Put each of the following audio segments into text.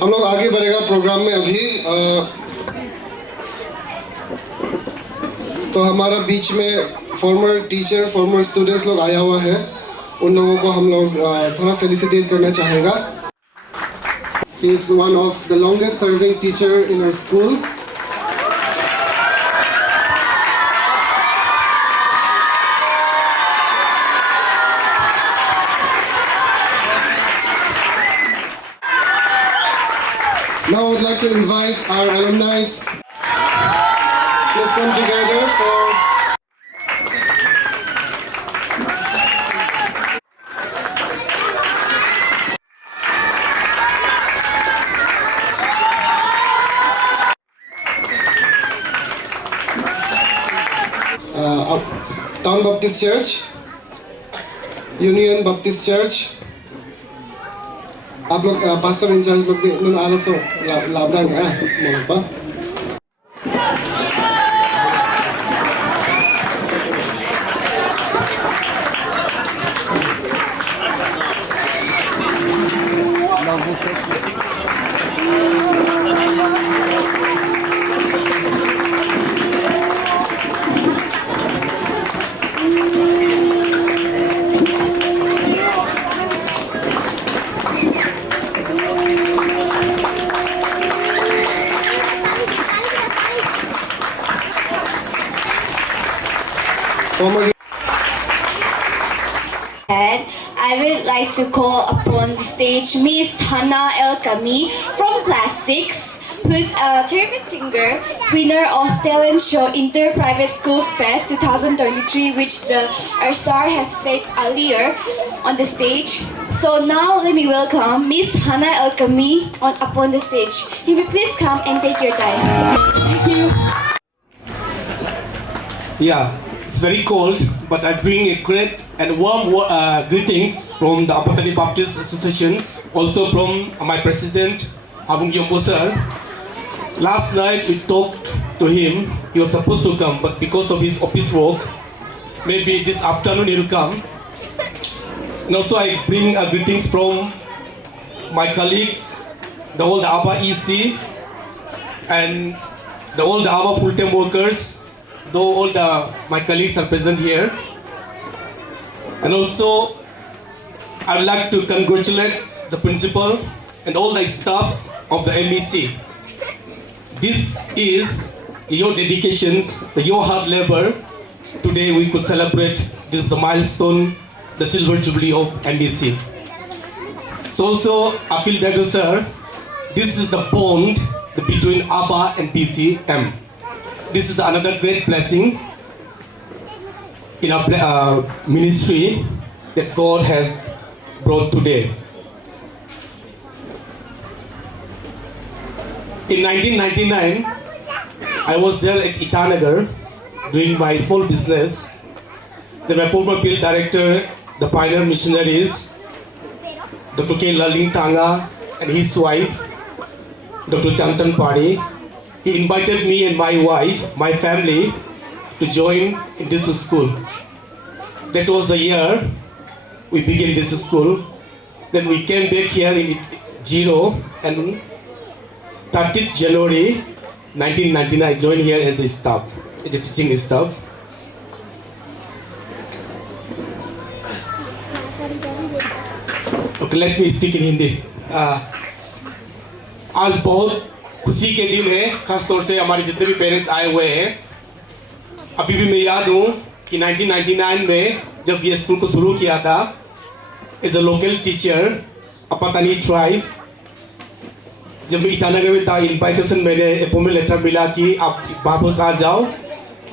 हम लोग आगे बढ़ेगा प्रोग्राम में अभी। तो हमारा बीच में फॉर्मर टीचर, फॉर्मर स्टूडेंट्स लोग आया हुआ है। उन लोगों को हम लोग थोड़ा फेलिसिटेट करना चाहेगा। He is one of the longest serving teacher in our school. Now I would like to invite our alumni. Please come together for Town Baptist Church, Union Baptist Church. आप लोग पास्टर इंचार्ज लोग भी उन्होंने आना सो लाभदायक है मोल पर। And I would like to call upon the stage Miss Hannah El-Kami from Class 6, who's a terrific singer, winner of Talent Show Inter Private School Fest 2023, which the Star have said earlier on the stage. So now let me welcome Miss Hannah El-Kami upon the stage. You will please come and take your time. Thank you. Yeah, it's very cold, but I bring a great and warm greetings from the Apatani Baptist Associations, also from my president, Abung Yombo sir. Last night we talked to him. He was supposed to come, but because of his office work, maybe this afternoon he'll come. And also I bring greetings from my colleagues, the old ABBA EC, and the old ABBA full-time workers, though all my colleagues are present here. And also, I would like to congratulate the principal and all the staffs of the MEC. This is your dedications, your hard labor. Today we could celebrate this the milestone, the silver jubilee of MEC. So also, I feel that, sir, this is the bond between ABBA and BCM. This is another great blessing in our ministry that God has brought today. In 1999, I was there at Itanagar doing my small business. Then my former field director, the pioneer missionaries, Dr. K. Laling Tanga and his wife, Dr. Chantan Padi, he invited me and my wife, my family, to join in this school. That was the year we began this school. Then we came back here in Jiro, and 30th January 1999 I joined here as a staff, as a teaching staff. Okay, let me speak in Hindi. आज बहुत खुशी के दिन है, खास तौर से हमारे जितने भी पेरेंट्स आए हुए हैं। अभी भी मैं याद हूँ कि 1999 में जब ये स्कूल को शुरू किया था, as a local teacher Apatani tribe, जब मैं ईटानगर में था, इन्वाइटेशन मैंने अपॉइंटमेंट लेटर मिला कि आप वापस आ जाओ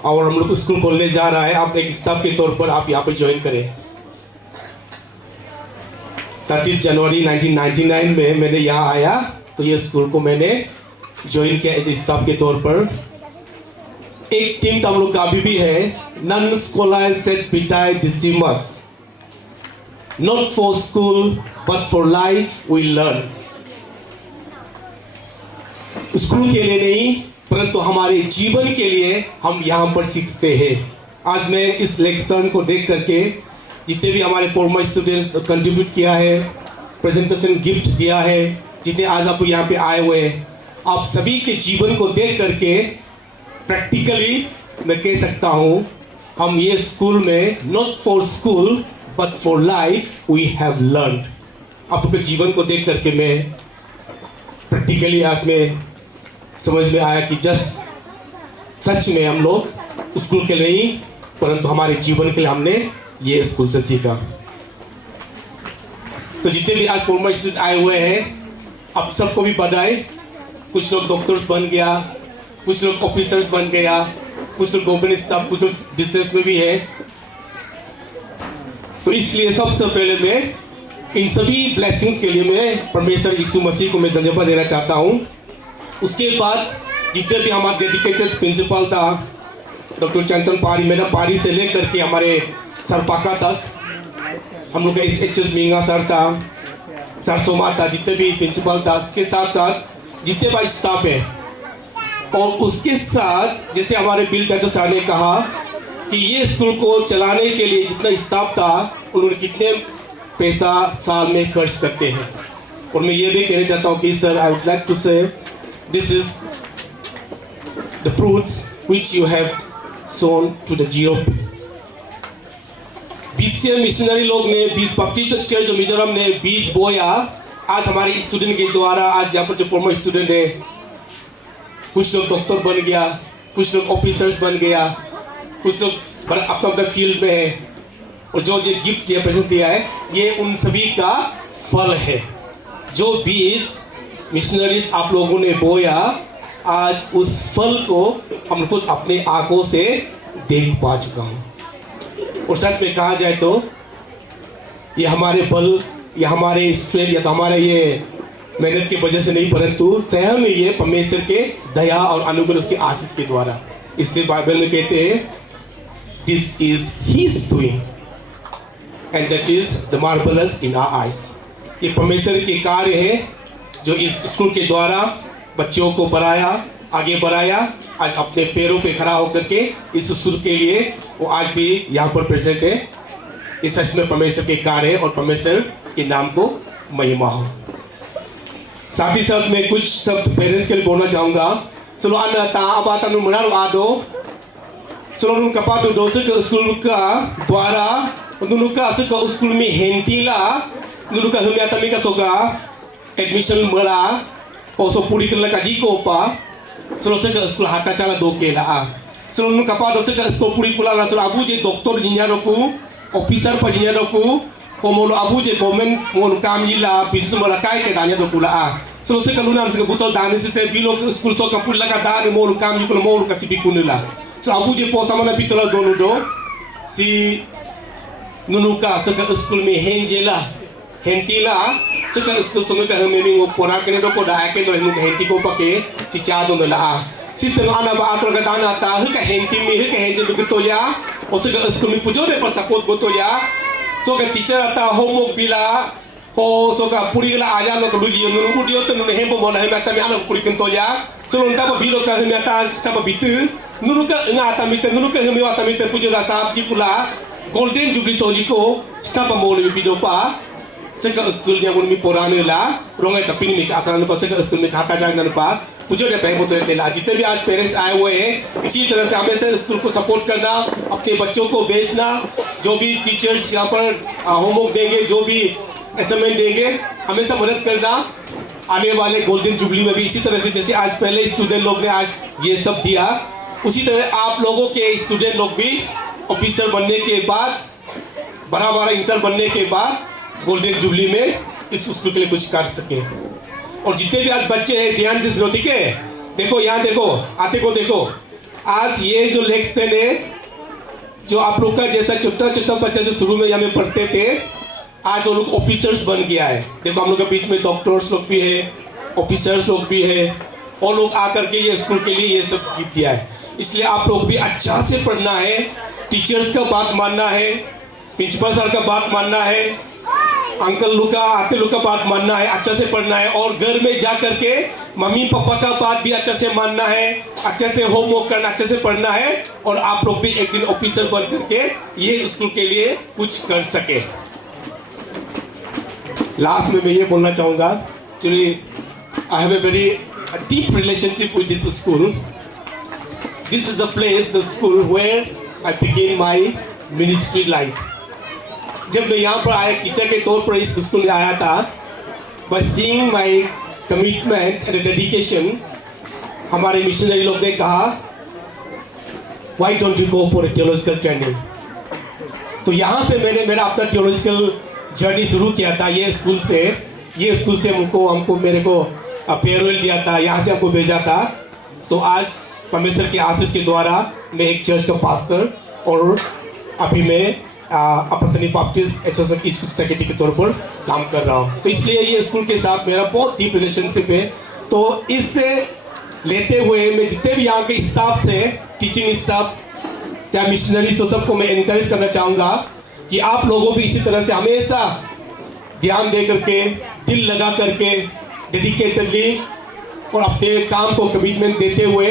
और हम लोग स्कूल खोलने जा रहा है, आप एक स्टाफ के तौर पर आप यहाँ पर ज्वाइन करें। 30 जनवरी 1999 में मैंने यहाँ आया, तो ये स्कूल को मैंने ज्वाइन किया एज स्टाफ के तौर पर। एक टीम तो हम लोग का अभी भी है, नन स्कॉलर सेट पिटाई डिसिमस, not for school but for life we learn. School के लिए नहीं, परंतु हमारे जीवन के लिए हम यहाँ पर सीखते हैं। आज मैं इस लेक्चर को देख करके जितने भी हमारे फॉर्मर स्टूडेंट्स कंट्रीब्यूट किया है, प्रेजेंटेशन गिफ्ट दिया है, जितने आज आप यहाँ पे आए हुए हैं, आप सभी के जीवन को देख करके प्रैक्टिकली मैं कह सकता हूँ, हम ये स्कूल में not for school but for life we have learn. आपके जीवन को देख करके मैं प्रैक्टिकली आज में समझ में आया कि जस्ट सच में हम लोग स्कूल के लिए नहीं परंतु हमारे जीवन के लिए हमने ये स्कूल से सीखा। तो जितने भी आज फॉर्मर स्टूडेंट आए हुए हैं, आप सबको भी बधाई। कुछ लोग डॉक्टर्स बन गया, कुछ लोग ऑफिसर्स बन गया, कुछ लोग गवर्नमेंट स्टाफ, कुछ लोग बिजनेस में भी है। तो इसलिए सबसे पहले मैं इन सभी ब्लेसिंग्स के लिए मैं परमेश्वर यीशु मसीह को मैं धन्यवाद देना चाहता हूँ। उसके बाद जितने भी हमारे डेडिकेटेड प्रिंसिपल था, डॉक्टर चंदन पारी, मैडम पारी से लेकर के हमारे सर पाका तक, हम लोग का एच मींगा सर था, सर सोमा था, जितने भी प्रिंसिपल था, उसके साथ साथ जितने भी स्टाफ है, और उसके साथ जैसे हमारे बिल डॉक्टर सर ने कहा कि ये स्कूल को चलाने के लिए जितना स्टाफ था उन्होंने कितने पैसा साल में खर्च करते हैं। और मैं ये भी कहना चाहता हूँ कि sir, I would like to say this is the fruits which you have sown to the zero. 20 missionary लोग ने 20 बैप्टिस्ट चर्च मिजोरम ने बीज बोया। आज हमारे स्टूडेंट के द्वारा आज यहाँ पर जो फॉर्मर स्टूडेंट है, कुछ लोग डॉक्टर बन गया, कुछ लोग ऑफिसर्स बन गया, कुछ लोग अपना अपना फील्ड में है। और जो ये गिफ्ट दिया, प्रेजेंट दिया है, ये उन सभी का फल है। जो बीज मिशनरीज आप लोगों ने बोया, आज उस फल को हम खुद अपने आंखों से देख पा चुका हूँ। और सच में कहा जाए तो ये हमारे बल या हमारे स्ट्रेंथ या तो हमारे ये मेहनत की वजह से नहीं, परंतु स्वयं में ये परमेश्वर के दया और अनुग्रह, उसके आशीष के द्वारा। इसलिए बाइबल में कहते हैं this is his doing and that is the marvellous in our eyes. ये परमेश्वर के कार्य है जो इस स्कूल के द्वारा बच्चों को बढ़ाया, आगे बढ़ाया, आज अपने पैरों पे खड़ा होकर के इस स्कूल के लिए वो आज भी यहाँ पर प्रेजेंट है। इस सच में परमेश्वर के कार्य है और परमेश्वर के नाम को महिमा हो। साथ ही साथ मैं कुछ शब्द पेरेंट्स के लिए बोलना चाहूँगा। सुनो अन्ना ता अबा तनु मनारो आदो सुनो नुन कपा तो दोस्त के स्कूल का द्वारा नुन का असक स्कूल में हेंतीला नुन का हमिया तमी का सोगा एडमिशन मला पोसो पूरी करला का जी को पा सुनो से का स्कूल हाथा चाला दो के ला सुनो नुन कपा दोस्त का स्कूल पूरी कुला ला सुनो अबू जे डॉक्टर जिन्या रखू ऑफिसर पर जिन्या रखू Komono abu je komen mon kamila bisu mala kai ke danya do kula a so se kaluna am se butol dani se te bilo school so kapul la ka dani mon kam ju kula mon ka sibi kunula so abu je posa mana bitola donu do si nunuka se ka school me henjela hentila se ka school so ka me mi ngo pora kene do ko da ke do nu henti ko pake si cha do la a sister ana ba atro ka dana ta hu ka henti me hu ka henje do bitoya o se ka school me pujo de par support botoya so ka teacher ata homework bila ho so ka puri la aja lo ka dugi no udio to no hembo mola hema ta mi ana puri kento ya so nta ba bilo ka hema ta sta ba bitu nunu ka nga ta mi te nunu ka hema ta mi te pujo la sab ki pula golden jubilee soji ko sta ba mole bi do pa se ka school nya gun mi porane la rongai ta pini mi ka asana pa se ka school में खाता जाए ना पा पुजो ने bank बोलते थे जितने भी आज पेरेंट्स आए हुए हैं इसी तरह से हमें से स्कूल को सपोर्ट करना, अपने बच्चों को भेजना, जो भी टीचर्स यहाँ पर होमवर्क देंगे, जो भी असाइनमेंट देंगे, हमेशा मदद करना। आने वाले गोल्डन जुबली में भी इसी तरह से जैसे आज पहले स्टूडेंट लोग ने आज ये सब दिया, उसी तरह आप लोगों के स्टूडेंट लोग भी ऑफिसर बनने के बाद, बड़ा बड़ा इंसान बनने के बाद गोल्डन जुबली में इस स्कूल के लिए कुछ कर सके। और जितने भी आज बच्चे हैं ध्यान से सुनो, ठीक है? देखो यहाँ देखो, आते को देखो, आज ये जो लेग स्पेन है, जो आप लोग का जैसा छोटा छोटा बच्चा जो शुरू में हमें पढ़ते थे, आज वो लोग ऑफिसर्स बन गया है। देखो हम लोग के बीच में डॉक्टर्स लोग भी है, ऑफिसर्स लोग भी है, और लोग आकर के ये स्कूल के लिए ये सब गिफ्ट दिया है। इसलिए आप लोग भी अच्छा से पढ़ना है, टीचर्स का बात मानना है, प्रिंसिपल सर का बात मानना है, अंकल लोग का, आते लोग का बात मानना है, अच्छा से पढ़ना है, और घर में जा करके मम्मी पापा का बात भी अच्छा से मानना है, अच्छे से होमवर्क करना, अच्छे से पढ़ना है, और आप लोग भी एक दिन ऑफिसर बन करके ये स्कूल के लिए कुछ कर सके। लास्ट में मैं ये बोलना चाहूँगा, चलिए I have a very deep relationship with this school. This is the place, the school where I began my ministry life. जब मैं यहाँ पर आया टीचर के तौर पर इस स्कूल में आया था, by seeing my commitment and dedication, हमारे मिशनरी लोग ने कहा, why don't you go for a theological training? तो यहाँ से मैंने मेरा अपना theological जर्नी शुरू किया था ये स्कूल से हमको मेरे को फेयरवेल दिया था, यहाँ से हमको भेजा था. तो आज परमेश्वर के आशीष के द्वारा मैं एक चर्च का पास्टर और अभी मैं अपतनी बाप्टिस्ट एसोसिएशन सेक्रेटरी के तौर पर काम कर रहा हूँ. तो इसलिए ये स्कूल के साथ मेरा बहुत डीप रिलेशनशिप है. तो इससे लेते हुए मैं जितने भी यहाँ के स्टाफ से, टीचिंग स्टाफ चाहे मिशनरी, तो सबको मैं इनकरेज करना चाहूँगा कि आप लोगों भी इसी तरह से हमेशा ध्यान दे करके, दिल लगा करके, डेडिकेटेडली और अपने काम को कमिटमेंट देते हुए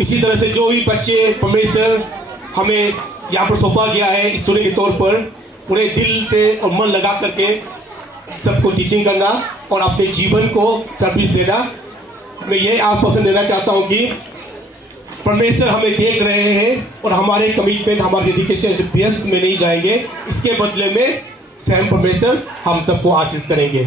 इसी तरह से जो भी बच्चे परमेश्वर हमें यहाँ पर सौंपा गया है स्टूडेंट के तौर पर पूरे दिल से और मन लगा करके सबको टीचिंग करना और अपने जीवन को सर्विस देना. मैं ये आश्वासन देना चाहता हूँ कि परमेश्वर हमें देख रहे हैं और हमारे कमिटमेंट, हमारे डेडिकेशन से व्यस्त में नहीं जाएंगे. इसके बदले में स्वयं परमेश्वर हम सबको आशीष करेंगे.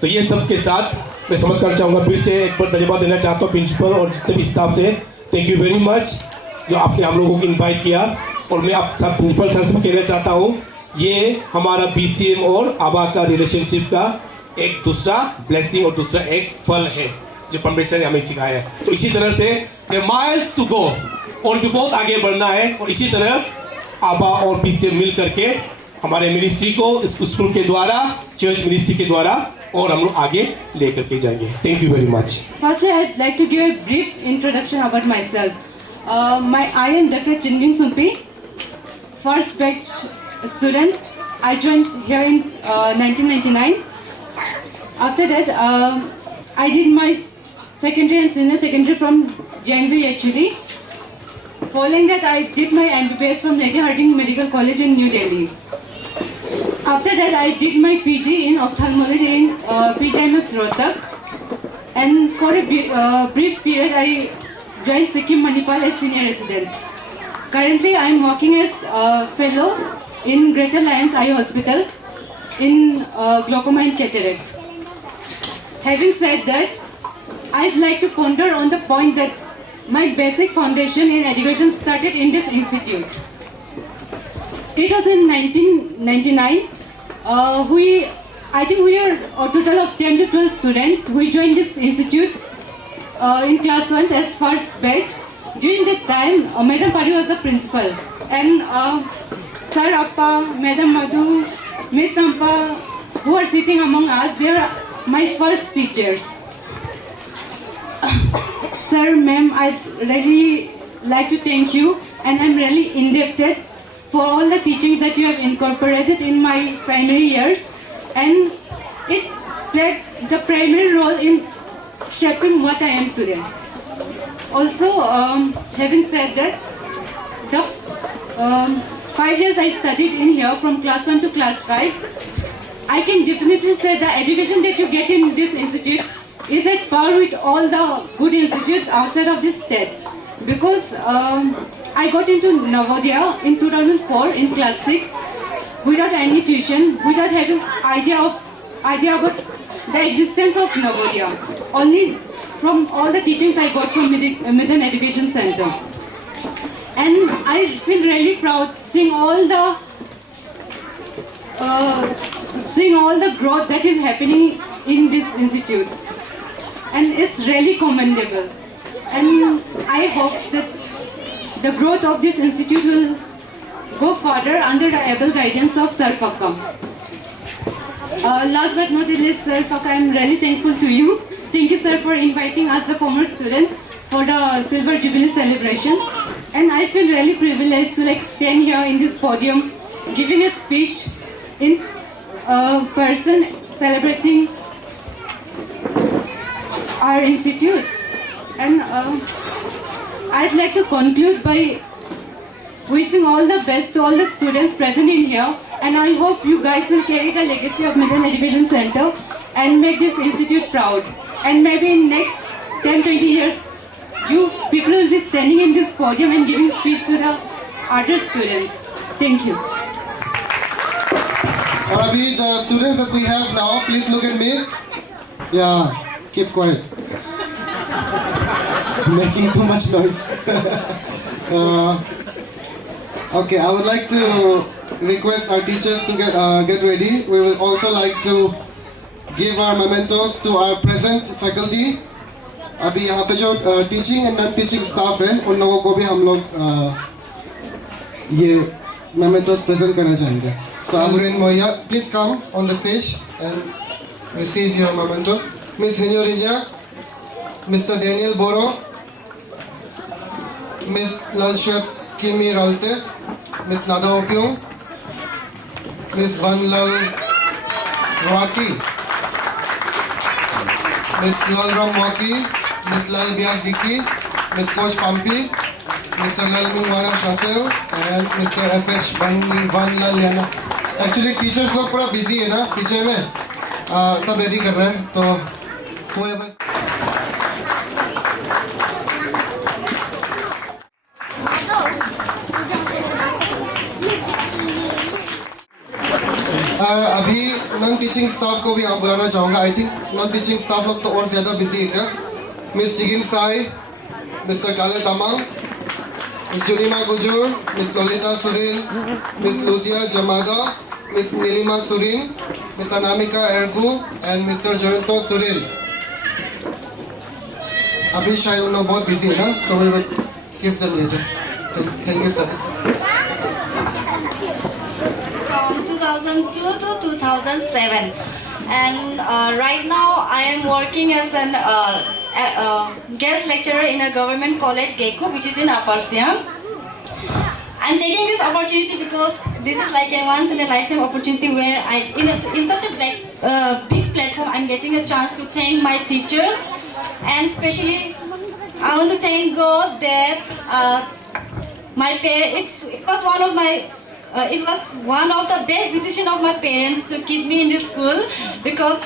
तो ये सब के साथ मैं समझ करना चाहूँगा. फिर से एक बार धन्यवाद देना चाहता हूँ प्रिंसिपल और जितने भी स्टाफ से. थैंक यू वेरी मच जो आपने हम लोगों को इनवाइट किया. और मैं आप सब प्रिंसिपल सर से कहना चाहता हूँ, ये हमारा BCM और आबा का रिलेशनशिप का एक दूसरा ब्लेसिंग और दूसरा एक फल है जो परमेश्वर ने हमें सिखाया है. तो इसी तरह से माइल्स टू गो और भी बहुत आगे बढ़ना है. और इसी तरह आबा और BCM मिल करके हमारे मिनिस्ट्री को इस स्कूल के द्वारा, चर्च मिनिस्ट्री के द्वारा और हम लोग आगे लेकर के जाएंगे. Thank you very much. Firstly, I'd like to give a brief introduction about myself. I am Dr. Chinling Sumpi, first batch student. I joined here in 1999. After that, I did my secondary and senior secondary from JNV actually. Following that, I did my MBBS from Lady Harding Medical College in New Delhi. After that, I did my PG in ophthalmology in PGIMS Rohtak. And for a brief period, I joined Sikkim Manipal as senior resident. Currently, I am working as a fellow in Greater Lions Eye Hospital in glaucoma and cataract. Having said that, I'd like to ponder on the point that my basic foundation in education started in this institute. It was in 1999. I think we are a total of 10 to 12 students who joined this institute in class 1 as first batch. During that time, Madam Pari was the principal, and Sir Appa, Madam Madhu, Miss Sampa, who are sitting among us, they are my first teachers. Sir, ma'am, I'd really like to thank you, and I'm really indebted for all the teachings that you have incorporated in my primary years, and it played the primary role in shaping what I am today. Also, having said that, the 5 years I studied in here from class 1 to class 5, I can definitely say the education that you get in this institute is at par with all the good institutes outside of this state. Because I got into Navodaya in 2004 in class 6 without any tuition, without having idea about the existence of Navodaya. Only from all the teachings I got from Midden Education Center. And I feel really proud seeing all the growth that is happening in this institute. And it's really commendable. And I hope that the growth of this institute will go further under the able guidance of Sir Fakka. Last but not least, Sir Fakka, I am really thankful to you. Thank you, sir, for inviting us, the former student, for the Silver Jubilee celebration. And I feel really privileged to stand here in this podium, giving a speech in person celebrating our institute. And I'd like to conclude by wishing all the best to all the students present in here, and I hope you guys will carry the legacy of Midden Education Center and make this institute proud. And maybe in next 10-20 years, you people will be standing in this podium and giving speech to the other students. Thank you. और अभी the students that we have now, please look at me. Yeah, keep quiet. Making too much noise. Okay, I would like to request our teachers to get ready. We will also like to give our mementos to our present faculty. अभी यहाँ पे जो teaching and non teaching staff है उन लोगों को भी हम लोग ये mementos present करना चाहेंगे. So Amurin Moya, please come on the stage and receive your memento. Miss Henyorina, Mr. Daniel Boro, Miss Lalshat Kimi Ralte, Miss Nada Opyong, Miss Van Lal Roaki, Miss Lalram Waki, Miss Lal Biak Diki, Miss Coach Pampi, Mr. Lalming Wanam Shasel, and Mr. F.H. Van Lal Yana. Actually, teachers लोग पूरा busy है ना पीछे में सब ready कर रहे हैं तो whoever अभी नॉन टीचिंग स्टाफ को भी आप बुलाना चाहूँगा. I think non teaching staff लोग तो और ज़्यादा बिजी है. Miss जिगिन Sai, Mister Kale Tamang, Miss Junima Gujur, Miss Lolita Surin, Miss Luzia Jamada, Miss Nilima Surin, Miss Anamika Ergu and Mister Jayanto Surin. अभी शायद उन लोग बहुत बिजी है, so we will give them later. Thank you sir. From 2002 to 2007, and right now I am working as a guest lecturer in a government college, Geku, which is in Upper Siam. I'm taking this opportunity because this is like a once in a lifetime opportunity where in such a big platform I'm getting a chance to thank my teachers, and especially I want to thank God that my parents. It was one of the best decisions of my parents to keep me in this school, because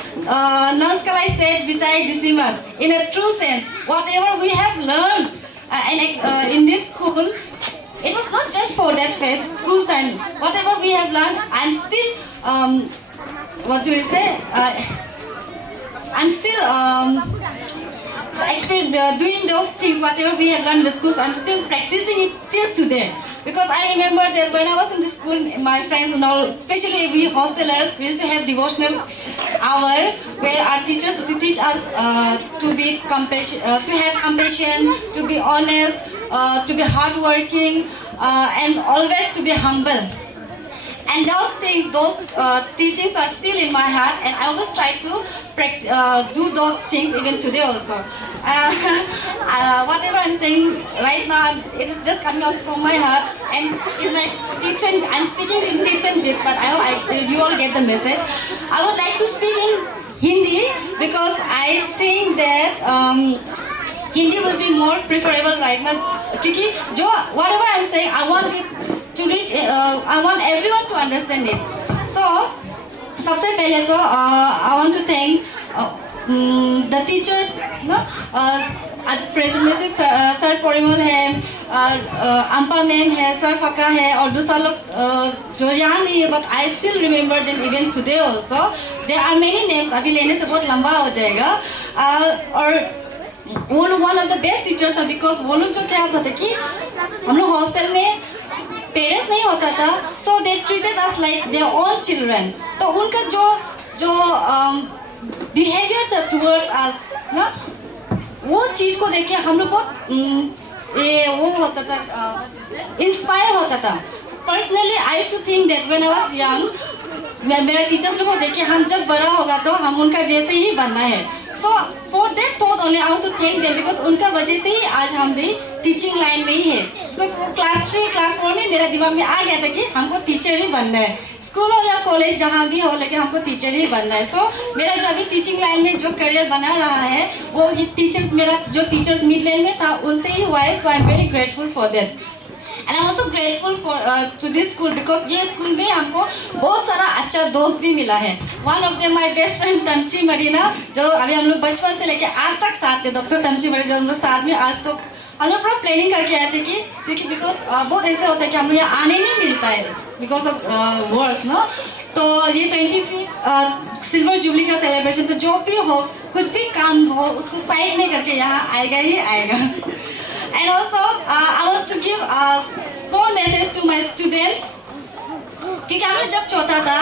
Nanskalai said Vitai Disimas. In a true sense, whatever we have learned in this school, it was not just for that phase, school time. Whatever we have learned, I'm still, I'm still doing those things, whatever we have learned in the schools, I'm still practicing it till today. Because I remember that when I was in the school, my friends and all, especially we hostelers, we used to have devotional hour where our teachers used to teach us to have compassion, to be honest, to be hardworking, and always to be humble. And those things, those teachings are still in my heart, and I always try to do those things even today also. Whatever I'm saying right now, it is just coming out from my heart, and it's like I'm speaking in bits and bits, but you all get the message. I would like to speak in Hindi because I think that Hindi will be more preferable right now. Because whatever I'm saying, I want it to reach. I want everyone to understand it. So, सबसे पहले तो I want to thank the teachers. At present में से sir Parimal है, अम्पा ma'am है, sir फका है, और दूसरा लोग जो यहाँ नहीं है, but I still remember them even today also. There are many names. अभी लेने से बहुत लंबा हो जाएगा. और वो लोग one of the best teachers था, because वो लोग जो क्या होता था कि हम लोग हॉस्टल में पेरेंट्स नहीं होता था, so they treated us like their own children. तो उनका जो behavior था towards us ना, वो चीज़ को देख के हम लोग बहुत वो होता था, इंस्पायर होता था. Personally, I used to think that when I was young, मेरा टीचर्स लोग को देख के हम जब बड़ा होगा तो हम उनका जैसे ही बनना है. So for that thought only I want to thank them, because उनका वजह से ही आज हम भी टीचिंग लाइन में ही है. Because क्लास 3, क्लास 4 में मेरा दिमाग में आ गया था कि हमको टीचर ही बनना है. स्कूल हो या कॉलेज जहाँ भी हो, लेकिन हमको टीचर ही बनना है. So मेरा जो अभी टीचिंग लाइन में जो करियर बना रहा है, वो टीचर्स, मेरा जो टीचर्स मिड लाइन में था उनसे ही हुआ है. So I am very grateful for that. And I'm also grateful for to this school because ये स्कूल में हमको बहुत सारा अच्छा दोस्त भी मिला है. One of them my best friend तमची Marina, जो अभी हम लोग बचपन से लेके आज तक साथ थे. डॉक्टर तमची मरीना जो हम लोग साथ में आज तो हम लोग पूरा प्लानिंग करके आए थे कि क्योंकि बिकॉज बहुत ऐसे होता है कि हम लोग यहाँ आने नहीं मिलता है बिकॉज ऑफ वर्क नो. तो ये 25 सिल्वर जुबली का सेलिब्रेशन, तो जो भी हो कुछ भी काम हो उसको साइड में करके यहाँ आएगा ही आएगा. And also I want to give small message to my students, क्योंकि हम लोग जब छोटा था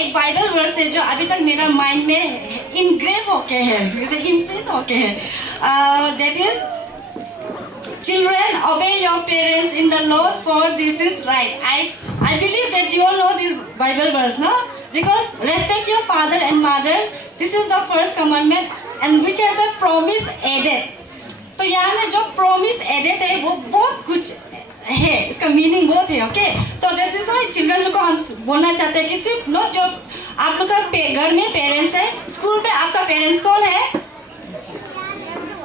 एक बाइबल वर्स है जो अभी तक मेरा माइंड में इनग्रेव होके है, जैसे इम्प्रिंट होके है. That is Children, obey your parents in the Lord, for this is right. I believe that you all know this Bible verse, no? Because respect your father and mother. This is the first commandment, and which has a promise added. तो यहाँ में जो promise added है वो बहुत कुछ है, इसका मीनिंग बहुत है, ओके? तो that is why children को हम बोलना चाहते हैं कि सिर्फ नो जो आप लोग का घर में पेरेंट्स है, स्कूल में आपका पेरेंट्स कौन है?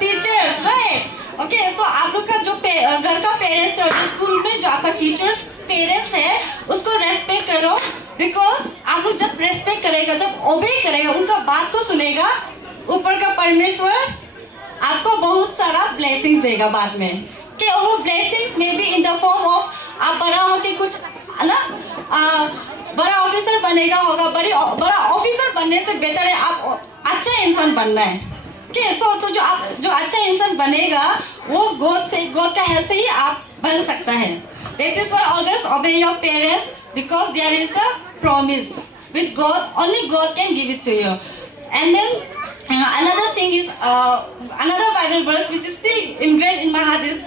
Teachers, right? ओके, सो आप लोग का जो घर का पेरेंट्स है और जो स्कूल में जो आपका टीचर्स पेरेंट्स है उसको रेस्पेक्ट करो. बिकॉज आप लोग जब रेस्पेक्ट करेगा, जब ओबे करेगा, उनका बात को सुनेगा, ऊपर का परमेश्वर आपको बहुत सारा ब्लेसिंग्स देगा बाद में. कि वो ब्लेसिंग्स में भी इन द फॉर्म ऑफ आप बड़ा होके कुछ ना बड़ा ऑफिसर बनेगा होगा. बड़ा ऑफिसर बनने से बेहतर है आप अच्छा इंसान बनना है. Okay, तो जो अच्छा इंसान बनेगा वो गॉड का हेल्प से ही आप बन सकता है. That is why always obey your parents because there is a promise which only God can give it to you. And then another thing is another Bible verse which is still ingrained in my heart is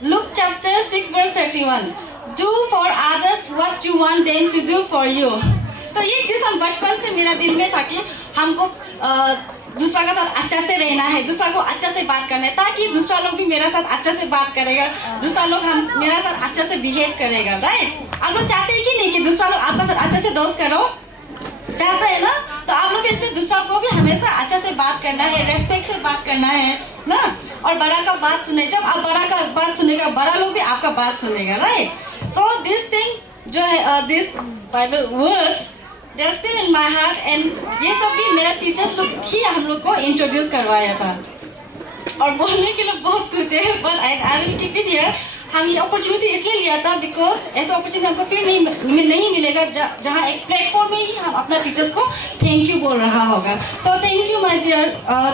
Luke chapter 6 verse 31. Do for others what you want them to do for you. तो ये चीज़ हम बचपन से मेरा दिल में था कि हमको दूसरा का साथ अच्छा से रहना है, दूसरा को अच्छा से बात करना है, ताकि दूसरा लोग भी मेरा साथ अच्छा से बात करेगा, दूसरा लोग हम मेरा साथ अच्छा से बिहेव करेगा, राइट? आप लोग चाहते हैं कि नहीं कि दूसरा लोग आपका साथ अच्छा से दोस्त करो? चाहते हैं ना? तो आप लोग इसलिए दूसरा को भी हमेशा अच्छा से बात करना है, रेस्पेक्ट से बात करना है ना, और बड़ा का बात सुने. जब आप बड़ा का बात सुनेगा, बड़ा लोग भी आपका बात सुनेगा, राइट? सो दिस थिंग जो है this Bible words they are still in my heart, and ये सब भी मेरा टीचर्स लोग ही हम लोग को इंट्रोड्यूस करवाया था. और बोलने के लिए बहुत कुछ है, but I will keep it here. हम ये अपॉर्चुनिटी इसलिए लिया था बिकॉज ऐसा अपॉर्चुनिटी हमको फिर नहीं मिलेगा जहाँ एक प्लेटफॉर्म में ही हम अपना टीचर्स को थैंक यू बोल रहा होगा. So thank you my dear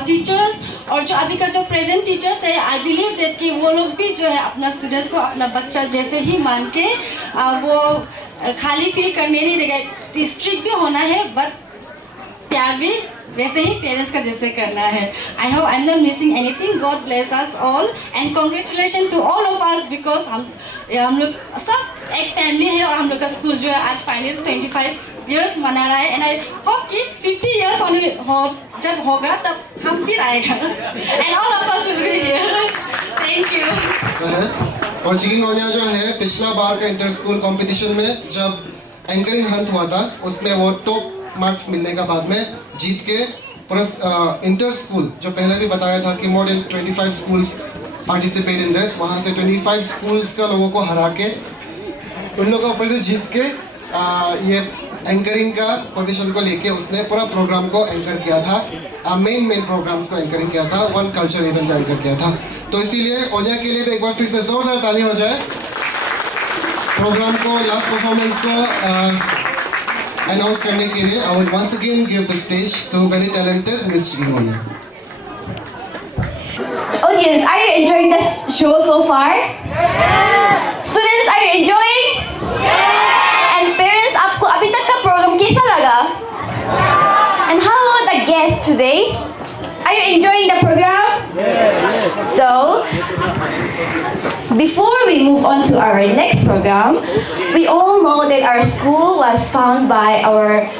teachers. और जो अभी का जो प्रेजेंट टीचर्स है, आई बिलीव दैट कि वो लोग भी जो है अपना स्टूडेंट्स को अपना बच्चा जैसे ही मान के वो खाली फील करने नहीं देगा. स्ट्रिक्ट भी होना है बट प्यार भी वैसे ही पेरेंट्स का जैसे करना है. I hope I am not missing anything. God bless us all and congratulation to all of us because हम लोग सब एक फैमिली है और हम लोग का स्कूल जो है आज फाइनली 25 ईयर्स मना रहा है. एंड आई होप कि 50 ईयर्स जब होगा तब हम फिर आएगा. And all of us will be here. Thank you. और चिकिन नोनिया जो है पिछला बार का इंटर स्कूल कॉम्पिटिशन में जब एंकरिंग हंट हुआ था उसमें वो टॉप मार्क्स मिलने का बाद में जीत के प्लस इंटर स्कूल जो पहले भी बताया था कि more than 25 schools participate in that, वहाँ से 25 स्कूल्स का लोगों को हरा के उन लोगों को ऊपर से जीत के ये एंकरिंग का पोजीशन को लेके उसने पूरा प्रोग्राम को एंकर किया था. मेन प्रोग्राम्स को एंकरिंग किया था, वन कल्चर इवेंट को एंकर किया था. तो इसीलिए ओनिया के लिए भी एक बार फिर से जोरदार ताली हो जाए. प्रोग्राम को लास्ट परफॉर्मेंस को अनाउंस करने के लिए I would once again give the stage to very talented Miss Chikin Onia. Audience, are you enjoying this show so far? Yes! Students, are you enjoying? Yes! And parents, आपको अभी तक का programme कैसा लगा? And how about the guests today? Are you enjoying the program? Yes! So, before we move on to our next program, we all know that our school was founded by our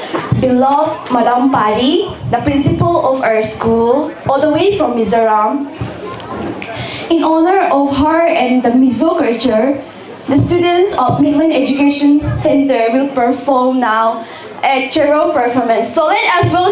beloved Madam Pari, the principal of our school, all the way from Mizoram. In honor of her and the Mizo culture, the students of Midland Education Center will perform now a choral performance. So let us welcome